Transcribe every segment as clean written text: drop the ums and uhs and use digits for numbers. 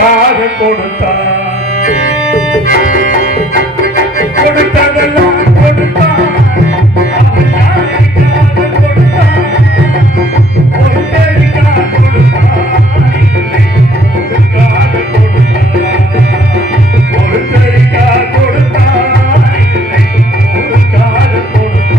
ஊருக்காக கொடுத்தான், கொடுத்ததெல்லாம் கொடுத்தான். அவன் யாருக்காக கொடுத்தான்? ஒருத்தருக்காக கொடுத்தான், இல்லை ஊருக்காக கொடுத்தான். ஒருத்தருக்காக கொடுத்தான், இல்லை ஊருக்காக கொடுத்தான்.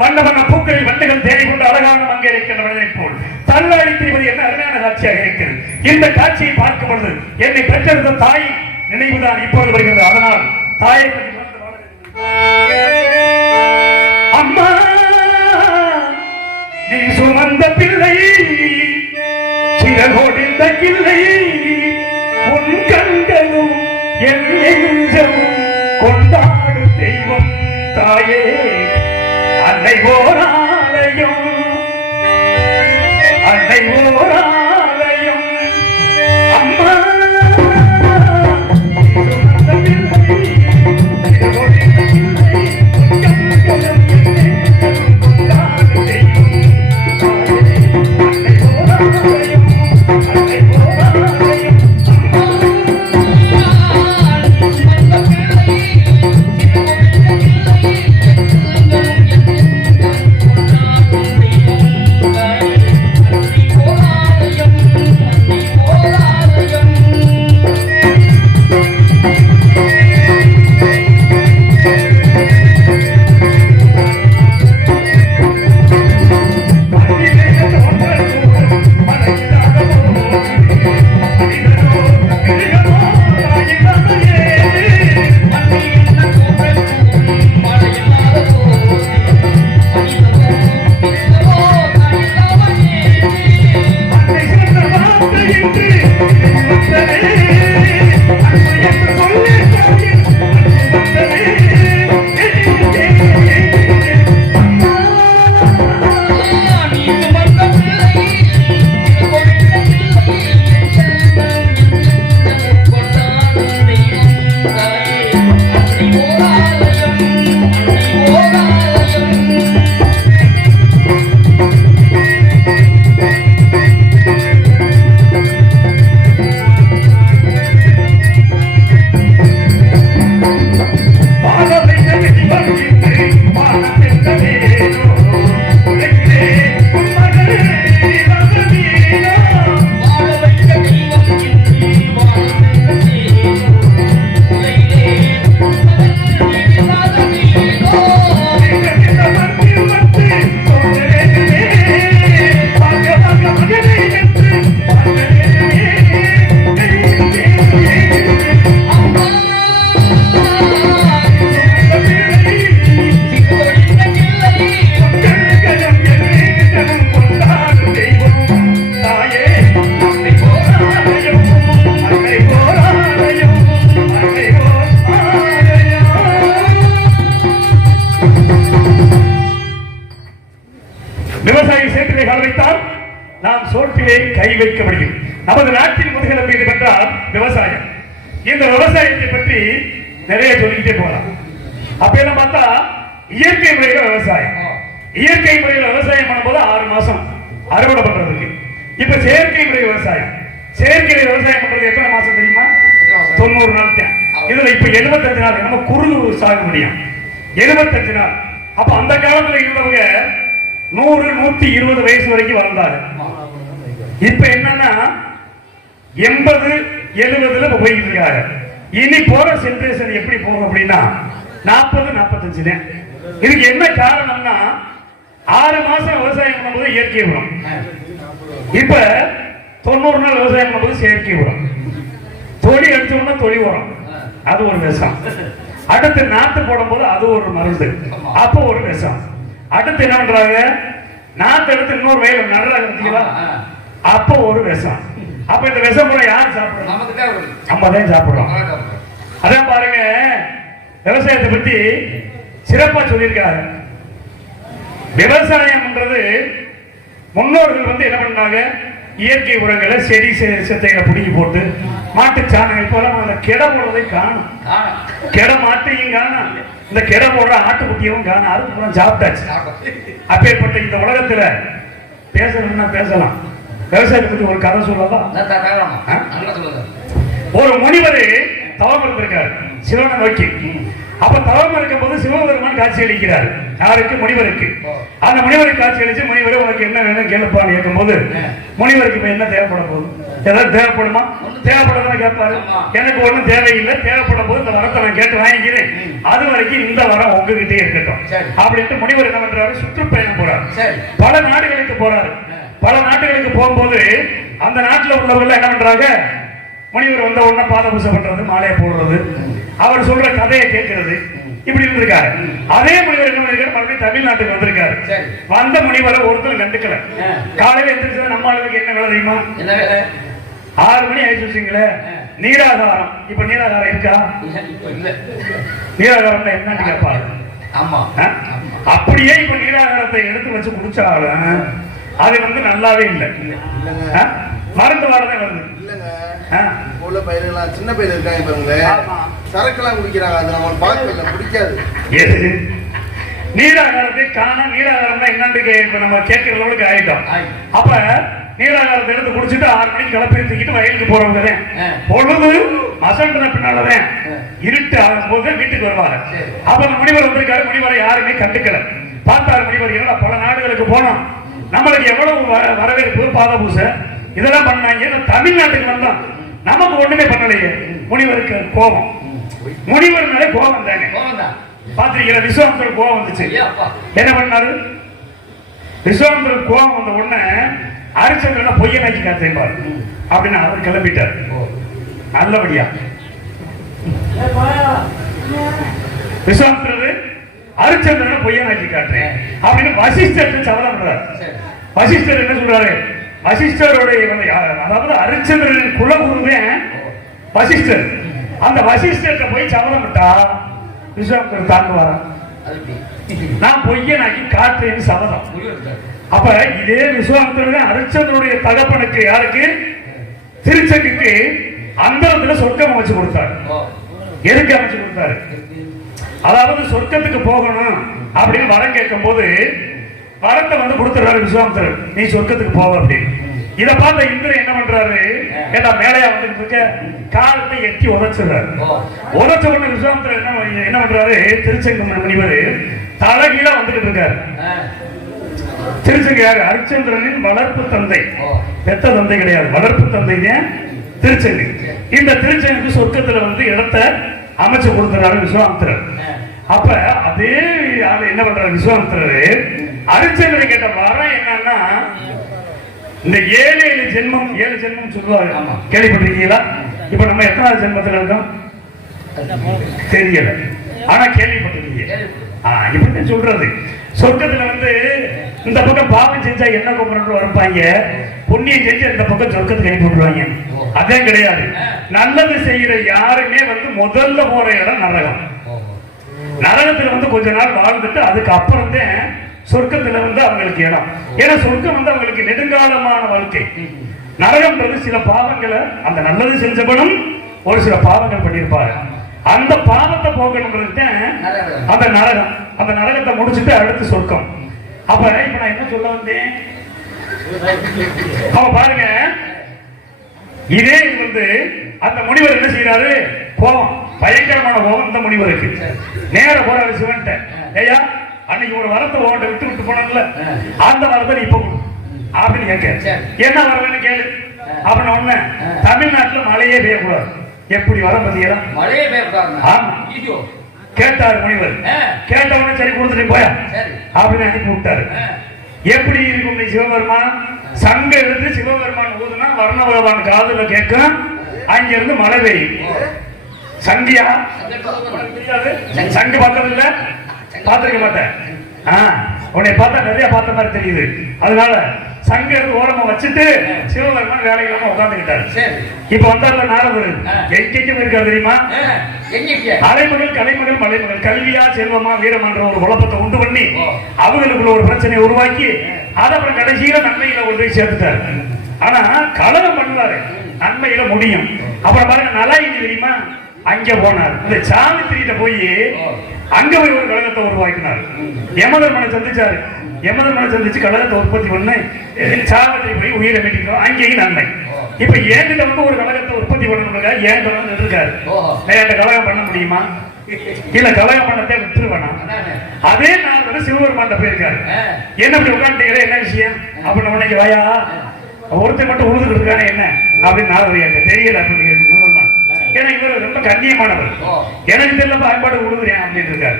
வண்ண வண்ண பூக்களில் வண்டுகள் தேடி கொண்டு அழகான மங்கை இருக்கின்ற மனிதனை போல் தள்ளாடி திரிவது என்ன அருமையான காட்சியாக இருக்கிறது. இந்த காட்சியை பார்க்கும் பொழுது என்னை பெற்றெடுத்த தாய் நினைவுதான் இப்போது வருகிறது. அதனால் தாயை அம்மா நீ சுமந்த பிள்ளை சிறகோடிந்த கிள்ளை உன் கண்களும் என் நெஞ்சமும் கொண்டாடு தெய்வம் தாயே அன்னை ஓராலயம் அன்னை ஓராலயம் அம்மா கை வைக்க முடியும். நமது நாட்டின் முதுகெலும்பு எது என்றால் விவசாயம். இந்த விவசாயத்தை பற்றி நிறைய சொல்லிக்கிட்டே போகலாம். அப்ப என்ன பார்த்தா இயற்கை முறையில விவசாயம், இயற்கை முறையில விவசாயம் பண்ணும்போது 6 மாசம் அறுவடை பண்றதுக்கு. இப்ப செயற்கை முறை விவசாயம், செயற்கை விவசாயம் பண்றது எத்தனை மாசம் தெரியுமா? 90 நாள் தான். இதுல இப்ப 75 நாள் நம்ம குறு சாகுபடியும் 75 நாள். அப்ப அந்த காலத்துல இருந்தவங்க 100 120 வயசு வரைக்கும் வாழ்ந்தாங்க. இப்ப என்னன்னா 80 70ல போயிட்டு இருக்காங்க. இனி போற ஜெனரேஷன் எப்படி போகும் அப்படின்னா 40 45 தான். இதுக்கு என்ன காரணம்னா 6 மாசம் விவசாயம் பண்ணும்போது இயற்கை உரம், இப்ப 90 நாள் விவசாயம் பண்ணும்போது செயற்கை உரம். தொழி அடிச்சோம்னா தொழி உரம், அது ஒரு விஷம். அடுத்து நாத்து போடும் போது அது ஒரு மருந்து, அப்ப ஒரு விஷம். அடுத்து என்ன பண்றாங்க, நாத்து எடுத்து இன்னொரு வயல் நடுறாங்க, அப்ப ஒரு விஷம். அப்ப இந்த விஷம் போல யார் சாப்பிடுறோம்? நம்ம தான் சாப்பிடுறோம். அதான் பாருங்க, விவசாயத்தை பத்தி சிறப்பா சொல்லியிருக்காங்க. விவசாயம்ன்றது முன்னோர்கள் வந்து என்ன பண்ணாங்க, இயற்கை உரங்களை செடி செத்தைகளை பிடிங்கி போட்டு மாட்டு சாணங்கள் போல அந்த கெடை போடுறதை காணும். கெடை மாட்டையும் காணும், இந்த கெடை போடுற ஆட்டுக்குட்டியும் காணும். அது சாப்பிட்டாச்சு. அப்பேற்பட்ட இந்த உலகத்துல பேசணும்னா பேசலாம். விவசாயத்தை பத்தி ஒரு கதை சொல்லவா? ஒரு முனிவர் தவம் இருந்திருக்காரு சிவனை நோக்கி. அப்ப தவம் இருக்கும் போது சிவபெருமான் காட்சி அளிக்கிறார். யாருக்கு? முனிவருக்கு. அந்த முனிவருக்கு காட்சி அளிச்சு, முனிவரே உனக்கு என்ன வேணும் கேளுப்பான்னு கேட்கும் போது முனிவருக்கு இப்ப என்ன தேவைப்பட போகுது? ஏதாவது தேவைப்படுமா? தேவைப்படதான் கேட்பாரு. எனக்கு ஒண்ணும் தேவையில்லை, தேவைப்படும் போது இந்த வரத்தை நான் கேட்டு வாங்கிக்கிறேன், அது வரைக்கும் இந்த வரம் உங்ககிட்டே இருக்கட்டும் அப்படின்ட்டு முனிவர் என்ன பண்றாரு, சுற்றுப்பயணம் போறாரு. பல நாடுகளுக்கு போறாரு. பல நாட்டுகளுக்கு போகும்போது அந்த நாட்டுல உள்ளவர்கள் என்ன பண்றாங்க, முனிவர் வந்த உடனே பாத பூசை பண்றது, மாலையை போடுறது, அவர் சொல்ற கதையை கேட்கறது, இப்படி இருந்திருக்காரு. அதே முனிவர் என்ன பண்ணிருக்காரு, மறுபடியும் தமிழ்நாட்டுக்கு வந்திருக்காரு. வந்த முனிவரை ஒருத்தர் கண்டுக்கல. காலையில எந்திரிச்சது நம்ம ஆளுக்கு என்ன வேலை தெரியுமா? 6 மணி ஆயிடுச்சு வச்சுங்களே, நீராகாரம். இப்ப நீராகாரம் இருக்கா? நீராகாரம் என்னன்னு கேட்பாரு. அப்படியே இப்ப நீராகாரத்தை எடுத்து வச்சு குடிச்சாலும் அது வந்து நல்லாவே இல்லை, மருந்து வாடகை வருது. சின்ன பையன் இருக்காங்க பாருங்க, சரக்கெல்லாம் குடிக்கிறாங்க, அது நம்ம பார்க்கல, பிடிக்காது. நீராகாரத்தை காண, நீராகாரம் என்னன்னு நம்ம கேட்கிறவங்களுக்கு ஆயிட்டோம். அப்ப நீராகாரத்தை எடுத்து குடிச்சிட்டு 6 மணிக்கு கிளப்பி தூக்கிட்டு வயலுக்கு போறவங்க பொழுது மசண்டன பின்னாலதான் இருட்டு ஆகும் போது வீட்டுக்கு வருவாங்க. அப்ப முனிவர் வந்திருக்காரு. முனிவரை யாருமே கண்டுக்கல. பார்த்தாரு முனிவர், என்னடா பல நாடுகளுக்கு போனோம், நம்மளுக்கு எவ்வளவு வரவேற்பு, பாதபூசை இதெல்லாம் பண்ணாங்க, தமிழ்நாட்டுக்கு வந்தோம் நமக்கு ஒண்ணுமே பண்ணலையே. முனிவருக்கு கோபம். முனிவர்னாலே கோபம் தானே. பாத்திரிக்கிற விஸ்வாமித்திரர் கோபம் வந்துச்சு. என்ன பண்ணாரு, விஸ்வாமித்திரர் கோபம் வந்த உடனே ஹரிச்சந்திரனை பொய்யனாக்கி காத்திருப்பாரு அப்படின்னு அவர் கிளம்பிட்டார். நல்லபடியா விஸ்வாமித்திரர் ஹரிச்சந்திரனை பொய்யனாக்கி காட்டுறேன் அப்படின்னு வசிஷ்டர் சபதம் பண்றாரு. வசிஷ்டர் என்ன சொல்றாரு, வசிஷ்டருடைய அதாவது ஹரிச்சந்திரனின் குலகுருவே வசிஷ்டர். அந்த வசிஷ்டர்கிட்ட போய் சபதம் விட்டா விஸ்வாமித்திரர் தாங்குவாரா? நான் பொய்யனாக்கி காட்டுறேன்னு சபதம். அப்ப இதே விஸ்வாமித்திரர் ஹரிச்சந்திரனுடைய தகப்பனுக்கு, யாருக்கு? திருச்சங்குக்கு அந்தரத்துல சொர்க்கம் அமைச்சு கொடுத்தாரு. எதுக்கு அமைச்சு கொடுத்தாரு? அதாவது சொர்க்கத்துக்கு போகணும் அப்படின்னு வரம் கேட்கும் போது வரத்தை வந்து கொடுத்துறாரு விஸ்வாமித்திரர், நீ சொர்க்கத்துக்கு போவ அப்படின்னு. இத பார்த்த இந்திரன் என்ன பண்றாரு, ஏதா மேலையா வந்துட்டு இருக்க காலத்தை எட்டி உதச்சிடுறாரு. உதச்ச உடனே விஸ்வாமித்திரர் என்ன பண்றாரு, திருச்செங்கு முனிவர் தலைகீழ வந்துகிட்டு இருக்காரு. திருச்செங்கு யாரு? ஹரிச்சந்திரனின் வளர்ப்பு தந்தை, பெத்த தந்தை கிடையாது, வளர்ப்பு தந்தை திருச்செங்கு. இந்த திருச்செங்குக்கு சொர்க்கத்துல வந்து இடத்தை அமைச்சு கொடுத்துறாரு விஸ்வாமித்திரர். அப்ப அதே ஆளு என்ன பண்றாரு விஸ்வாமித்திரர், ஹரிச்சந்திரன் கேட்ட வரம் என்னன்னா, இந்த 7 ஜென்மம் சொல்லுவாங்க, கேள்விப்பட்டிருக்கீங்களா? இப்ப நம்ம எத்தனாவது ஜென்மத்துல இருக்கோம் தெரியல, ஆனா கேள்விப்பட்டிருக்கீங்க. இப்படி சொல்றது, சொர்க்கத்துல வந்து இந்த பக்கம் பாவம் செஞ்சா என்ன கூப்பிட்டு வரப்பாங்க, புண்ணியம் செஞ்சு இந்த பக்கம் சொர்க்கத்துக்கு அனுப்பி விட்டுருவாங்க. அதே கிடையாது. நல்லது செய்யற யாருமே வந்து முதல்ல போற இடம் நரகம். நரகத்துல வந்து கொஞ்ச நாள் வாழ்ந்துட்டு அதுக்கு அப்புறம் தான் சொர்க்கத்துல வந்து அவங்களுக்கு இடம். ஏன்னா சொர்க்கம் வந்து அவங்களுக்கு நெடுங்காலமான வாழ்க்கை. நரகம்ன்றது சில பாவங்களை, அந்த நல்லது செஞ்சவனும் ஒரு சில பாவங்கள் பண்ணியிருப்பாரு. அந்த பாவத்தை போக்கணும்ன்றது அந்த நரகம். அந்த நரகத்தை முடிச்சுட்டு அடுத்து சொர்க்கம். அப்ப இப்ப நான் என்ன சொல்ல வந்தேன், அவ பாருங்க, இதே இது அந்த முனிவர் என்ன செய்யறாரு, கோபம், பயங்கரமான கோபம் இந்த முனிவருக்கு. நேர போறாரு சிவன்ட்ட, ஐயா அன்னைக்கு ஒரு வரத்தை ஓட்ட விட்டு விட்டு போனல, அந்த வரத்தை நீ இப்ப அப்படின்னு கேட்க, என்ன வரவேன்னு கேளு அப்படின்னு. ஒண்ணு, தமிழ்நாட்டுல மழையே பெய்யக்கூடாது. எப்படி வர பத்தியா மழையே பெய்யக்கூடாது. ஆமா கேட்டாரு முனிவர். கேட்ட உடனே சரி கொடுத்துட்டு போயா அப்படின்னு அனுப்பி விட்டாரு. எப்படி இருக்கும் சிவபெருமான் சங்க எடுத்து சிவபெருமான் ஊதுனா வர்ண பகவான் காதுல கேட்கும், அங்க இருந்து மழை பெய்யும். சங்கியா சங்கு பார்த்தது இல்ல, பார்த்திருக்க மாட்டேன். உன்னை பார்த்தா நிறைய பார்த்த மாதிரி தெரியுது. அதனால சங்க எடுத்து ஓரமா வச்சுட்டு சிவபெருமான் வேலையில்லாம உட்கார்ந்துக்கிட்டாரு. இப்ப வந்தார்ல நாரதர், எங்கேயும் இருக்காரு தெரியுமா, அலைமகள் கலைமகள் மலைமகள், கல்வியா செல்வமா வீரமன்ற ஒரு குழப்பத்தை உண்டு பண்ணி அவங்களுக்குள்ள ஒரு பிரச்சனையை உருவாக்கி அதை அப்புறம் கடைசியில நன்மையில கொண்டு போய் சேர்த்துட்டாரு. ஆனா கலகம் பண்ணுவாரு, நன்மையில முடியும். அப்புறம் பாருங்க நலாயினி தெரியுமா, அங்க போனார். இந்த சாவித்திரிட்ட போய் அங்க போய் ஒரு கழகத்தை உருவாக்கினார். யமதர்மனை சந்திச்சாரு. யமதர்மனை சந்திச்சு கழகத்தை உற்பத்தி பண்ணு, சாவித்திரி போய் உயிரை மீட்டிக்கிறோம், அங்கேயும் நன்மை. இப்ப ஏன்கிட்ட வந்து ஒரு கழகத்தை உற்பத்தி பண்ணணுங்க, ஏன் இருக்காரு, என்கிட்ட கழகம் பண்ண முடியுமா, இல்ல கலகம் பண்ணத்தை விட்டுருவேனா. அதே நாள் வந்து சிவபெருமான் போயிருக்காரு. என்ன இப்படி உட்காந்துட்டீங்க, என்ன விஷயம் அப்படின்னு உனக்கு வாயா ஒருத்தர் மட்டும் உழுதுகிட்டு இருக்கானே என்ன அப்படின்னு நான் தெரியல அப்படின்னு சிவபெருமான். ஏன்னா இவர் ரொம்ப கண்ணியமானவர், எனக்கு தெரியல பயன்பாடு உழுதுறேன் அப்படின்னு இருக்காரு.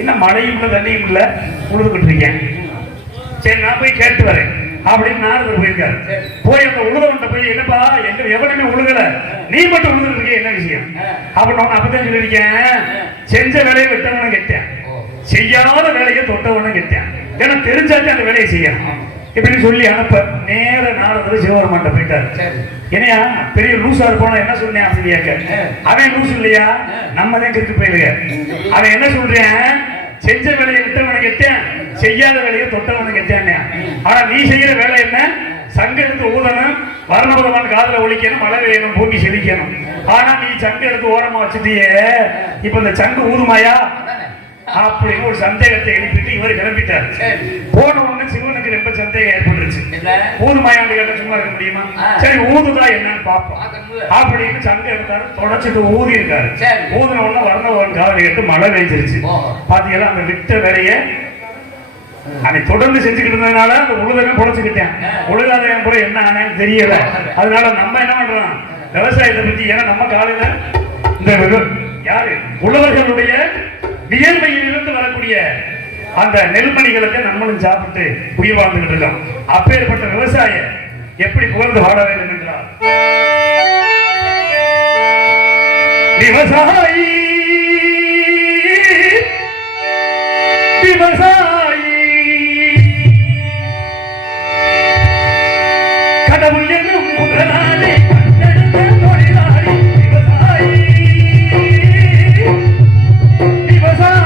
என்ன மழையும் இல்லை தண்ணியும் இல்லை, உழுதுகிட்டு இருக்கேன். சரி நான் போய் கேட்டு வரேன் அப்படின்னு நாரதர் போயிருக்காரு. போய் அந்த உழுதவன்ட்ட போய், என்னப்பா எங்க எவனுமே உழுகல, நீ மட்டும் உழுதுட்டு இருக்க, என்ன விஷயம் அப்படின்னு. அப்பதான் சொல்லியிருக்கேன், செஞ்ச வேலையை விட்டவனும் கெட்டேன், செய்யாத வேலையை தொட்டவனும் கெட்டேன், ஏன்னா தெரிஞ்சாச்சு அந்த வேலையை செய்யணும் இப்படி சொல்லி அனுப்ப நேர நாரதர் சிவபெருமான்ட்ட போயிட்டாரு. என்னையா பெரிய லூசா இருப்பான என்ன சொன்னேன் ஆசிரியாக்க, அவன் லூஸ் இல்லையா, நம்ம தான் கிருக்கு போயிருக்க. அவன் என்ன சொல்றேன், செஞ்ச வேலையை விட்டவனும் கெட்டேன், செய்யாத வேலையை தொட்டவனும் கெட்டேன். ஆனா நீ செய்யற வேலை என்ன, சங்க எடுத்து ஊதணும், வர்ண பகவான் காதுல ஒழிக்கணும், மழை பெய்யணும், பூமி செழிக்கணும். ஆனா நீ சங்க எடுத்து ஓரமா வச்சுட்டியே, இப்ப இந்த சங்கு ஊதுமாயா அப்படின்னு ஒரு சந்தேகத்தை எழுப்பிட்டு இவர் கிளம்பிட்டார். போன உடனே சிவனுக்கு ரொம்ப சந்தேகம் ஏற்பட்டுருச்சு. ஊதுமாயாண்டு கேட்ட சும்மா இருக்க முடியுமா, சரி ஊதுதா என்னன்னு பாப்போம் அப்படின்னு சங்க எடுத்தாரு, தொடச்சிட்டு ஊதி இருக்காரு. ஊதுன உடனே வர்ண பகவான் காதுல கேட்டு மழை பெய்ஞ்சிருச்சு. பாத்தீங்களா, அந்த விட்ட வேலையை அதை தொடர்ந்து செஞ்சுக்கிட்டு இருந்ததுனால அந்த உழுதவே பொழைச்சுக்கிட்டேன். உழுகாத கூட என்ன ஆனேன்னு தெரியல. அதனால நம்ம என்ன பண்றோம், விவசாயத்தை பத்தி, ஏன்னா நம்ம காலையில இந்த யாரு உழவர்களுடைய வியர்வையிலிருந்து வரக்கூடிய அந்த நெல்மணிகளுக்கு நம்மளும் சாப்பிட்டு உயிர் வாழ்ந்துகிட்டு இருக்கோம். அப்பேற்பட்ட விவசாய எப்படி புகழ்ந்து வாழ வேண்டும் என்றால், விவசாயி விவசாயி கடவுள் என்னும் முதலாளி தொழிலாளி விவசாயி விவசாயி.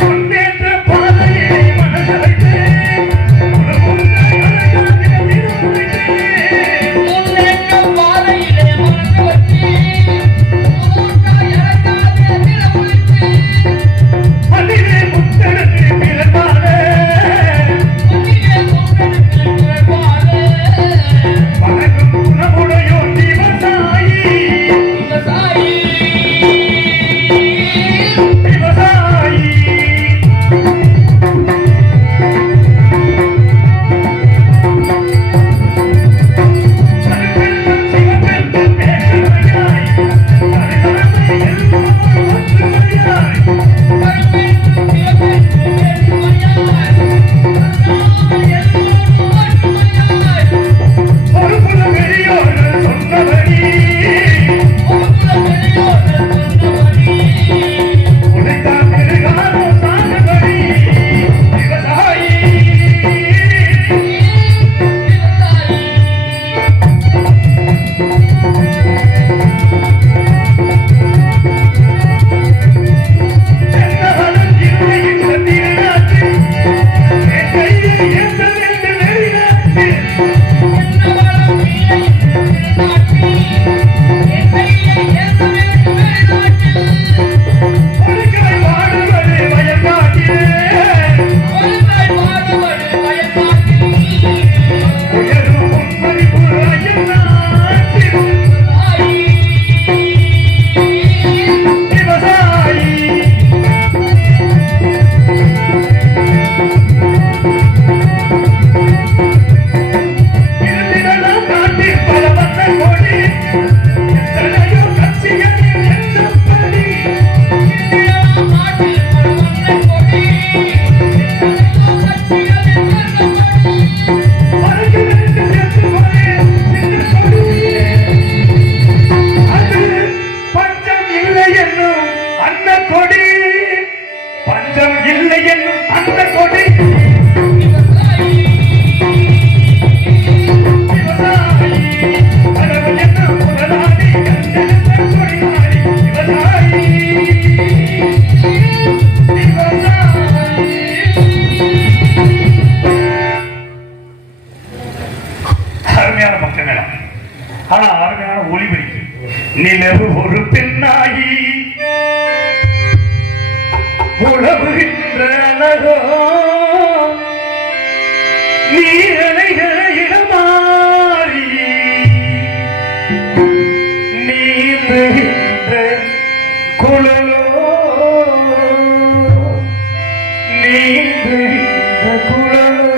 முன்னேற்ற பாதையிலே மனசு வைத்து இல்லை என்னும் அந்த கொடி அருமையான மக்கள் மேடம். ஆனா அருமையான ஒளிபெருக்கு. நிலவு ஒரு பெண்ணாகி உழவுகின்ற அழகோ நீரணைகள இடமாறி நீந்துகின்ற குழலோ நீந்துகின்ற குழலோ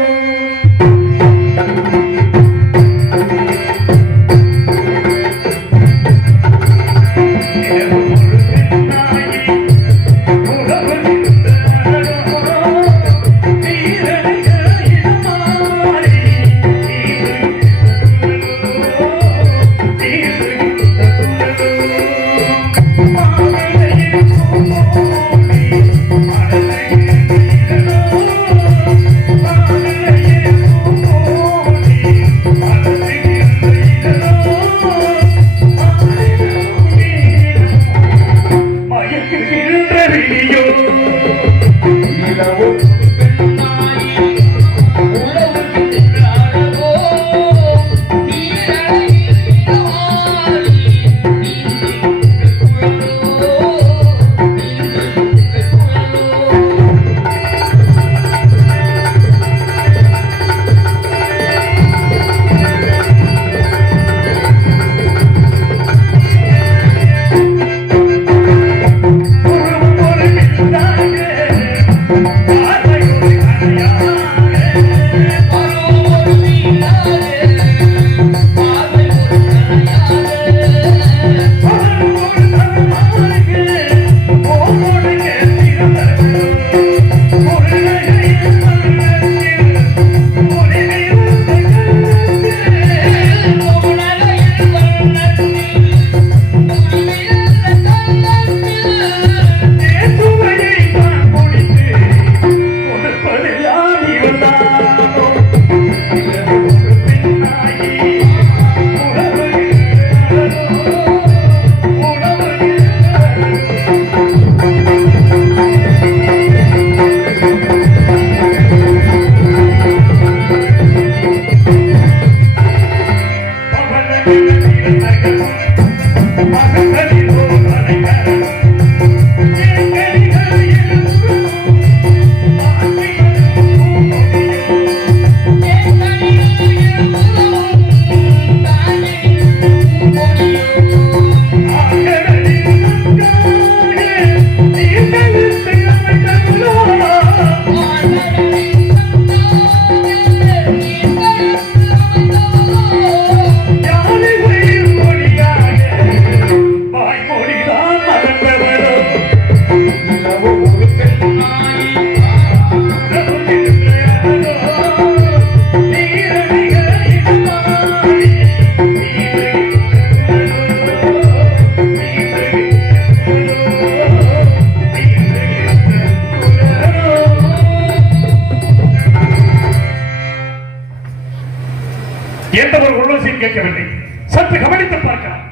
எந்த ஒரு உள்ளோசையும் கேட்கவில்லை. சற்று கவனித்து பார்க்கலாம்.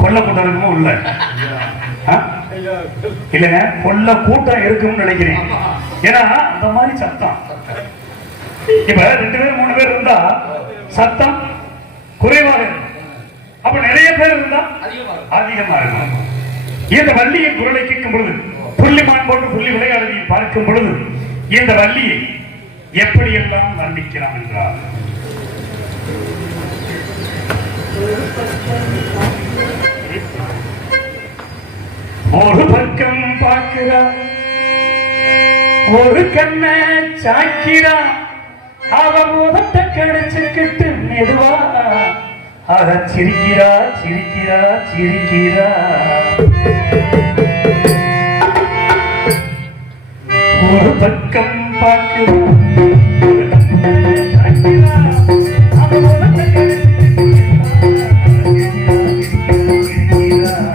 கொல்ல கூட்டம் இருக்குமோ உள்ள இல்லைங்க, கொல்ல கூட்டம் இருக்கும்னு நினைக்கிறேன். ஏன்னா அந்த மாதிரி சத்தம் இப்ப 2 பேர் 3 பேர் இருந்தா சத்தம் குறைவாக இருக்கும். அப்ப நிறைய பேர் இருந்தா அதிகமா இருக்கும். இந்த வள்ளியின் குரலை கேட்கும் பொழுது, புள்ளிமான் போன்று புள்ளி விளையாடுவதை பார்க்கும் பொழுது இந்த வள்ளியை எப்படியெல்லாம் வர்ணிக்கலாம் என்றார். ஒரு பக்கம் பார்க்கிறார், ஒரு கண்ண சாக்கிறா, அவ முகத்தை கடிச்சுக்கிட்டு மெதுவா அத சிரிக்கிறா சிரிக்கிறா சிரிக்கிறா. ஒரு பக்கம் பார்க்கிறா, ஒரு கண்ண சாக்கிறா, அவ முகத்தை கடிச்சுக்கிட்டு மெதுவா சிரிக்கிறா சிரிக்கிறா சிரிக்கிறா.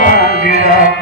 வாங்குகிறார்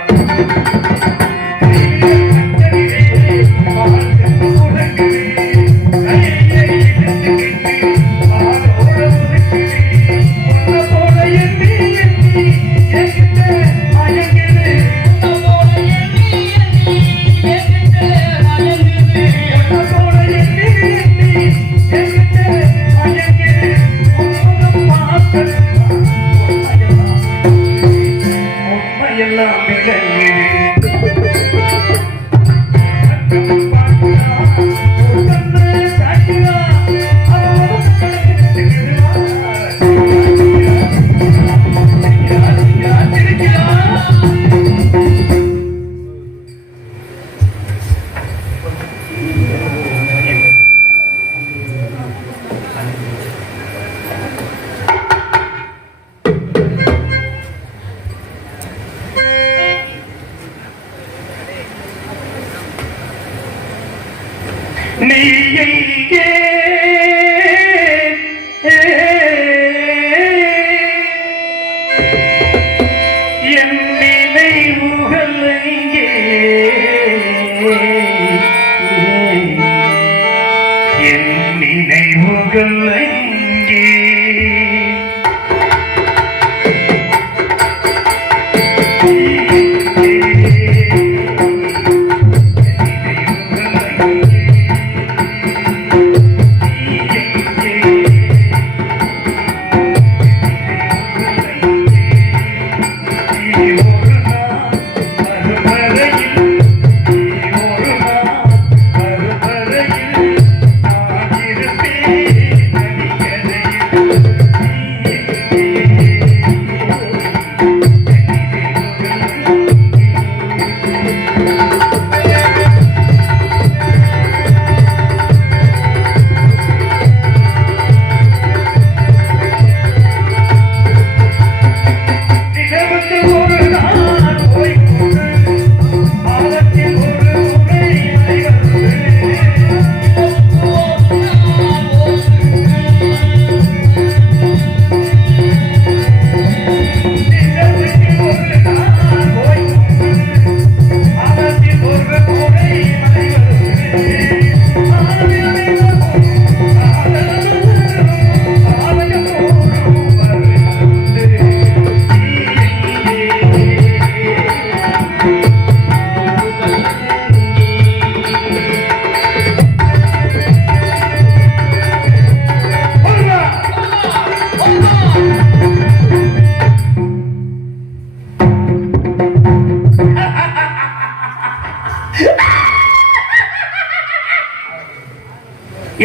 நீ எங்கே என் நினைவுகள் எங்கே என் நினைவுகள் எங்கே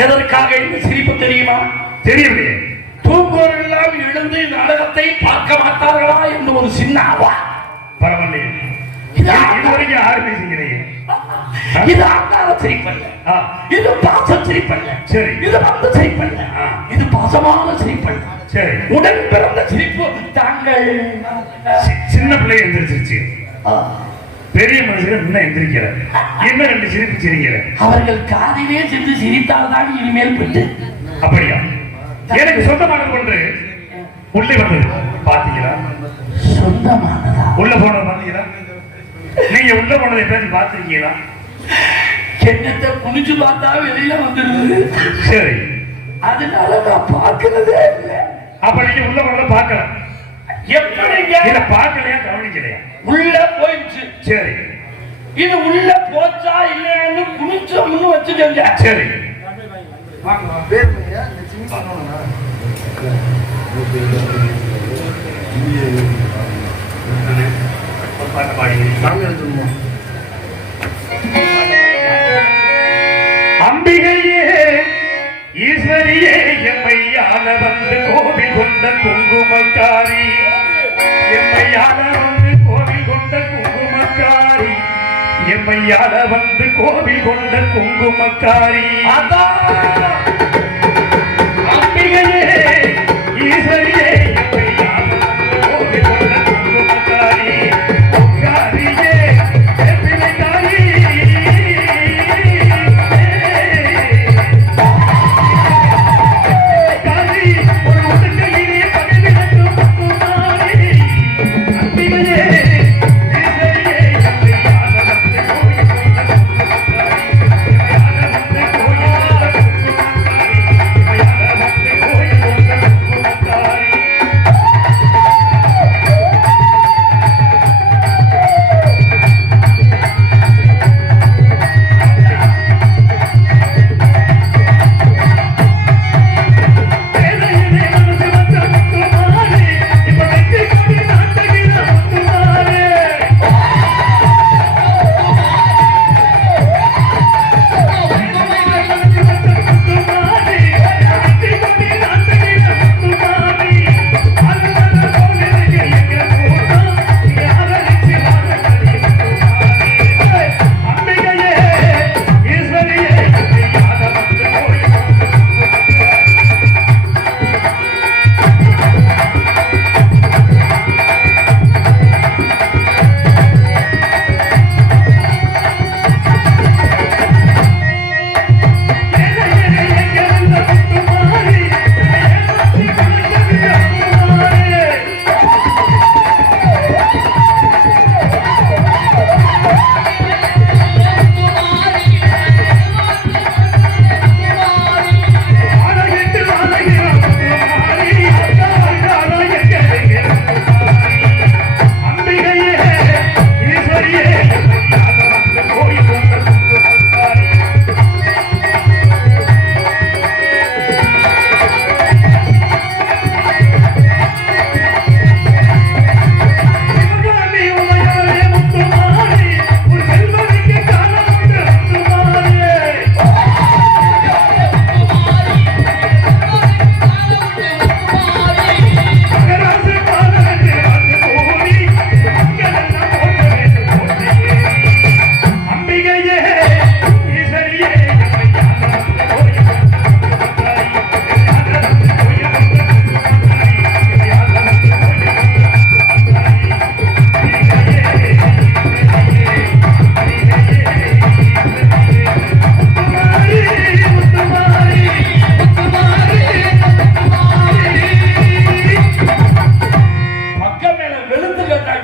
எதற்காக இந்த சிரிப்பு தெரியுமா? தெரியவில்லை. தூங்குவோரெல்லாம் எழுந்து நாடகத்தை பார்க்க மாட்டார்களா என்று ஒரு சின்ன அவா. பரவாயில்லை, இதுவரைக்கும் யாருமே செய்கிறீங்க. இது அங்கார சிரிப்பல்ல, இது பாச சிரிப்பல்ல. சரி, இது வந்து சிரிப்பல்ல, இது பாசமான சிரிப்பல்ல. சரி, உடன் பிறந்த சிரிப்பு. தாங்கள் சின்ன பிள்ளை எந்திரிச்சிருச்சு, பெரிய மனுஷன் இன்னும் எந்திரிக்கிறார். என்ன ரெண்டு சிரிப்பு சிரிக்கிறார். அவர்கள் காதிலே சென்று சிரித்தால்தான் இனிமேல் பிட்டு. அப்படியா? எனக்கு சொந்தமானது ஒன்று உள்ளே வந்தது பாத்தீங்களா? சொந்தமானதா? உள்ள போனது பாத்தீங்களா? நீங்க உள்ள போனதை பேசி பாத்திருக்கீங்களா? என்னத்தை குனிச்சு பார்த்தா வெளியில வந்துருது. சரி, அதனால நான் பார்க்கிறதே இல்லை. அப்ப நீங்க உள்ள போனதை பார்க்கல. எப்படிங்க? இத பார்க்கலையா, கவனிக்கலையா? உள்ள போயிடுச்சு. சரி, இது உள்ள போச்சா இல்லைன்னு குனிச்சோம்னு வச்சுக்கோங்க. சரி, அம்பிகையே ஈஸ்வரியே எம்மையால வந்து கோவில் கொண்ட குங்குமக்காரி, எம்மையால வந்து கோவில் கொண்ட குங்குமக்காரி, எம்மையால வந்து கோவில் கொண்ட குங்குமக்காரி. அம்பிகையே ஈஸ்வரியே எம்மையால வந்து கோவில் கொண்ட குங்குமக்காரி, காரியே பிள்ளைக்காரி. ஒரு உடுக்கையிலே பகவிலக்கும் குமாரி. அம்பிகையே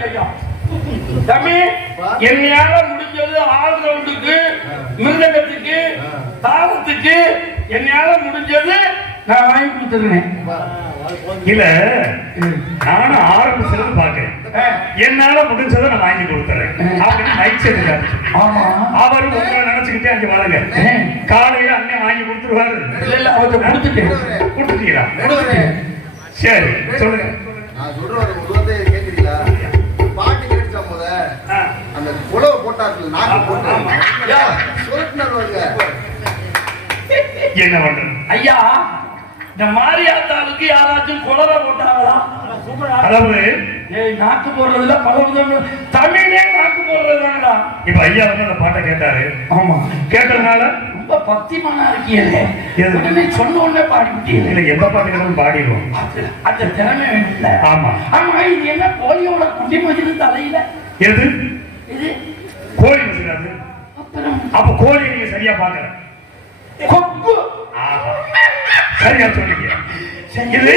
ஐயா தம்பி என்னையால முடிஞ்சது ஆல் ரவுண்டுக்கு மிருதங்கத்துக்கு தாளத்துக்கு என்னையால முடிஞ்சது நான் வாங்கி கொடுத்துருக்கேன். இல்ல நானும் ஆரம்பிச்சது பாக்குறேன், என்னால முடிஞ்சதை நான் வாங்கி கொடுத்துறேன் அப்படின்னு மைக் செட் ஆமா அவரும் உங்களை நினைச்சுக்கிட்டே அங்க வரங்க. காலையில அண்ணன் வாங்கி கொடுத்துருவாரு. இல்ல அவர்கிட்ட கொடுத்துட்டீங்களா? சரி சொல்லுங்க. நான் சொல்ற ஒரு உருவத்தை கேக்குறீங்களா? பாட்டு கேட்டுச்சா போத அந்த புலவை போட்டார்கள் நாக்கு போட்டு சொல்லிட்டு என்ன பண்றது ஐயா? இந்த மாரியாத்தாளுக்கு யாராச்சும் குளற போட்டாங்களா? அதாவது நாக்கு போடுறதுல பல விதம், தமிழே நாக்கு போடுறதுதானடா. இப்ப ஐயா வந்து அந்த பாட்டை கேட்டாரு. ஆமா கேட்டதுனால ரொம்ப பக்திமானா இருக்கீங்களே, உடனே சொன்ன உடனே பாடிவிட்டீங்க. இல்ல எந்த பாட்டு கேட்டாலும் பாடிடுவோம், அந்த திறமை வேணும்ல. ஆமா ஆமா இது என்ன கோழியோட குட்டி மதில் தலையில எது இது கோழி மசிலாது? அப்புறம் அப்ப கோழி நீங்க சரியா பாக்கல. கொக்கு சரியா சொன்னீங்க. இது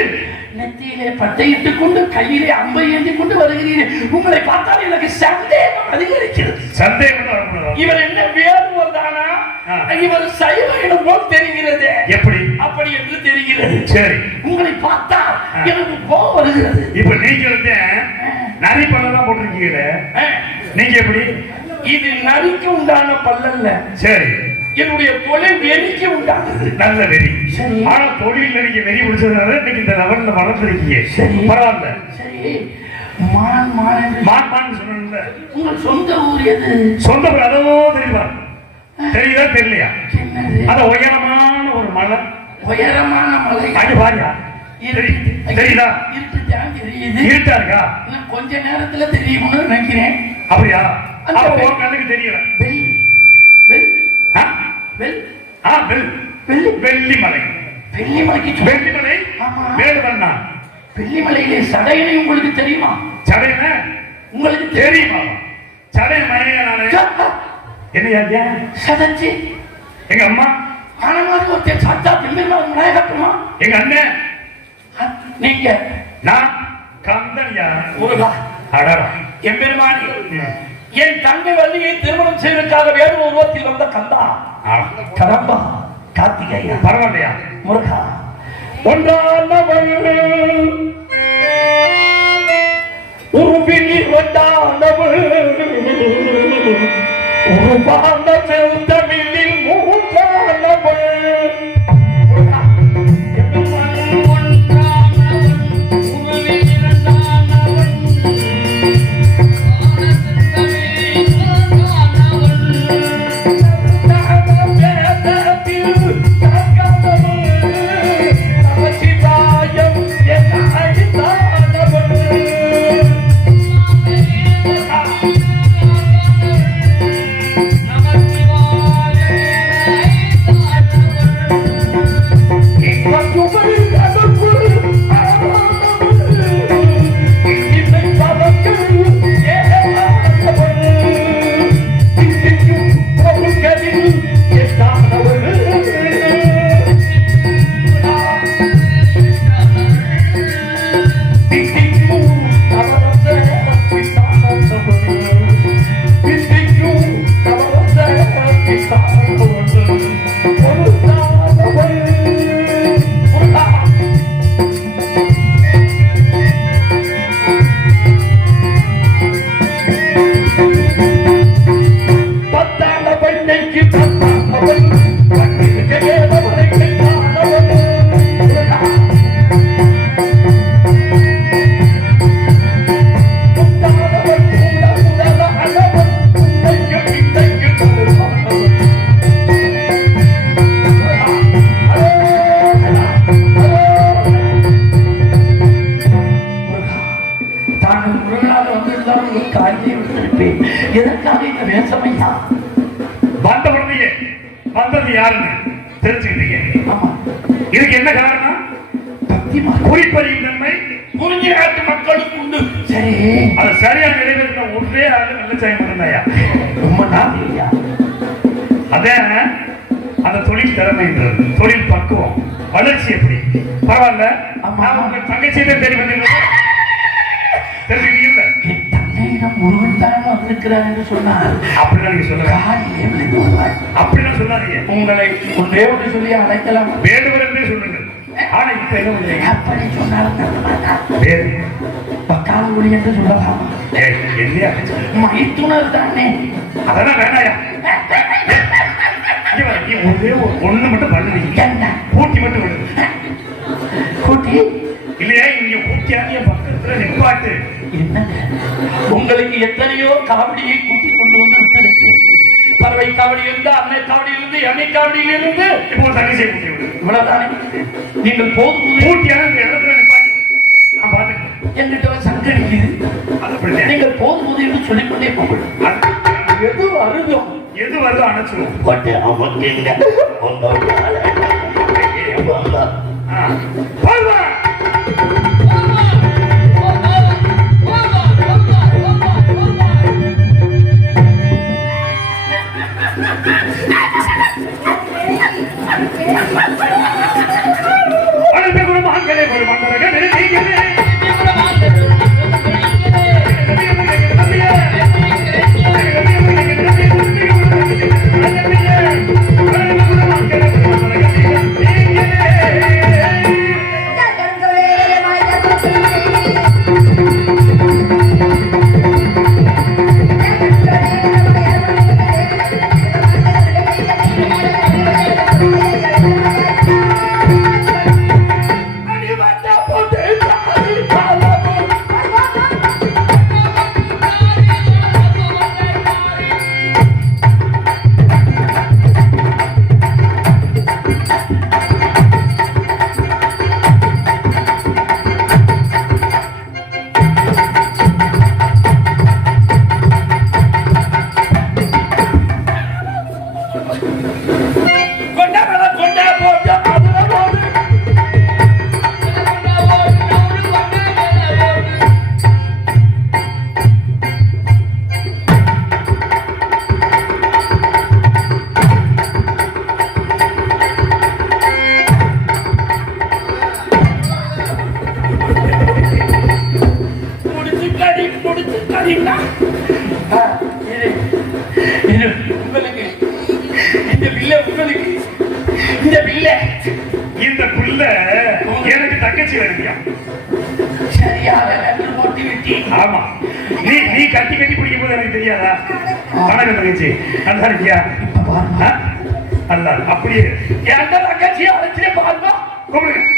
நெத்தியிலே பட்டையிட்டுக் கொண்டு கையிலே அம்பை ஏந்தி கொண்டு வருகிறீர்கள். உங்களை பார்த்தால் எனக்கு சந்தேகம் அதிகரிக்கிறது. சந்தேகம் வரக்கூடாது. இவர் என்ன வேறுவர் தானா? இவர் சைவ இனம் போல் தெரிகிறது. எப்படி? அப்படி என்று தெரிகிறது. சரி, உங்களை பார்த்தால் எனக்கு கோபம் வருகிறது. இப்ப நீங்க வந்து நரி பல்லெல்லாம் போட்டிருக்கீங்களே, நீங்க எப்படி? இது நரிக்கு உண்டான பல்லல்ல. சரி, என்னுடைய தொழில் வெறிக்கு உண்டானது. நல்ல வெறி. சரி, ஆனா தொழில் நீங்க வெறி பிடிச்சதுனால இன்னைக்கு இந்த லெவல்ல வளர்ந்துருக்கீங்க. சரி, பரவாயில்ல. சரி, மான் மான் மான் சொன்னீங்கல்ல, உங்கள் சொந்த ஊர் எது? சொந்த ஊர் அதோ தெரியுமா? தெரியுதா தெரியலையா? என்னது? அத உயரமான ஒரு மலை. உயரமான மலை. அது பாரியா? தெரியுதா? இருட்டுதான் தெரியுது. இருட்டா இருக்கா? இன்னும் கொஞ்ச நேரத்துல தெரியும்னு நினைக்கிறேன். அப்படியா? அப்ப உன் கண்ணுக்கு தெரியல. வெல் வெல் வெல் வெல் வெள்ளி வெள்ளிமலை. வெள்ளிமலைக்கு வெள்ளிமலை. ஆமா, வேடுவண்ணா. வெள்ளிமலையிலே சடையனை உங்களுக்கு தெரியுமா? சடையன உங்களுக்கு தெரியுமா? சடைய மனையா நானு. என்னையா சதச்சி எங்க அம்மா ஆனமாரி ஒருத்தர் சாத்தா பெண்கள் நாயகத்துமா? எங்க அண்ணன். நீங்க நான் கந்தன்யா. முருகா. அடடா. எம்பெருமானி, என் தங்கை வள்ளியை திருமணம் செய்வதற்காக வேறு உருவத்தில் வந்த கந்தா. கடம்பா கார்த்திகேயா. பரவாயில்லையா? முருகா. ஒன்றானவள் உருவினி ஒன்றானவள் உருவான செந்தமிழில் மூன்றானவள். எதற்காக இந்த வேஷமையா வந்த உடனே வந்தது யாருன்னு தெரிஞ்சுக்கிட்டீங்க. ஆமா, இதுக்கு என்ன காரணம்? குறிப்பறியும் தன்மை குறிஞ்சி நாட்டு மக்களுக்கு உண்டு. சரி, அது சரியா நிறைவேற்ற ஒன்றே ஆளு நல்ல செய்ய இருந்தாயா? ரொம்ப நாளையா? அதே அந்த தொழில் திறமைன்றது, தொழில் பக்குவம், வளர்ச்சி எப்படி? பரவாயில்ல. ஆமா, உங்க தங்கச்சியில தெரிவிக்கிறீங்க. என் தங்கை இருக்கிறார் என்று சொன்னார். அப்படிதான் நீங்க சொல்லுங்க. காலிலே விழுந்து விடுவார். அப்படிதான் சொல்லாதீங்க. உங்களை ஒன்றே ஒன்று சொல்லி அழைக்கலாம். வேண்டுவர் என்றே சொல்லுங்க. ஆனா இப்ப என்ன பண்ணுறீங்க? அப்படி சொன்னாலும் வேறு பக்கால ஒளி என்று சொல்லலாம். என்னையா மைத்துணர் தானே. அதெல்லாம் வேணாயா. நீ ஒரே ஒண்ணு மட்டும் பண்ணுவீங்க. என்ன கூட்டி மட்டும் விடுது கூட்டி இல்லையா? இங்க கூட்டியாங்க பக்கத்துல நிப்பாட்டு. என்னங்க உங்களுக்கு எத்தனையோ காவடியை கூட்டி கொண்டு வந்து விட்டு இருக்கிறேன். பறவை காவடி இருந்து, அன்னை காவடி இருந்து, எண்ணெய் காவடியில் இருந்து இப்போ தங்கச்சியை கூட்டி விடு. இவ்வளவுதானே. நீங்கள் போதும் கூட்டியான இந்த இடத்துல நிப்பாட்டு. நான் பாத்துக்கிறேன். என்கிட்ட சங்கடிக்குது. அது அப்படிதான். நீங்கள் போதும் என்று சொல்லிக்கொண்டே போகணும். எது அருதம் எது வருதோ அணைச்சிருவோம். இந்த புள்ள எனக்கு தங்கச்சி வருவியா? ஆமா. நீ கட்டி கட்டி பிடிக்கும் போது எனக்கு தெரியாதா? வணக்கம் தங்கச்சி. நல்லா இருக்கியா? அல்ல அப்படியே எந்த தங்கச்சி அழைச்சிட்டு பாருங்க. கூப்பிடுங்க.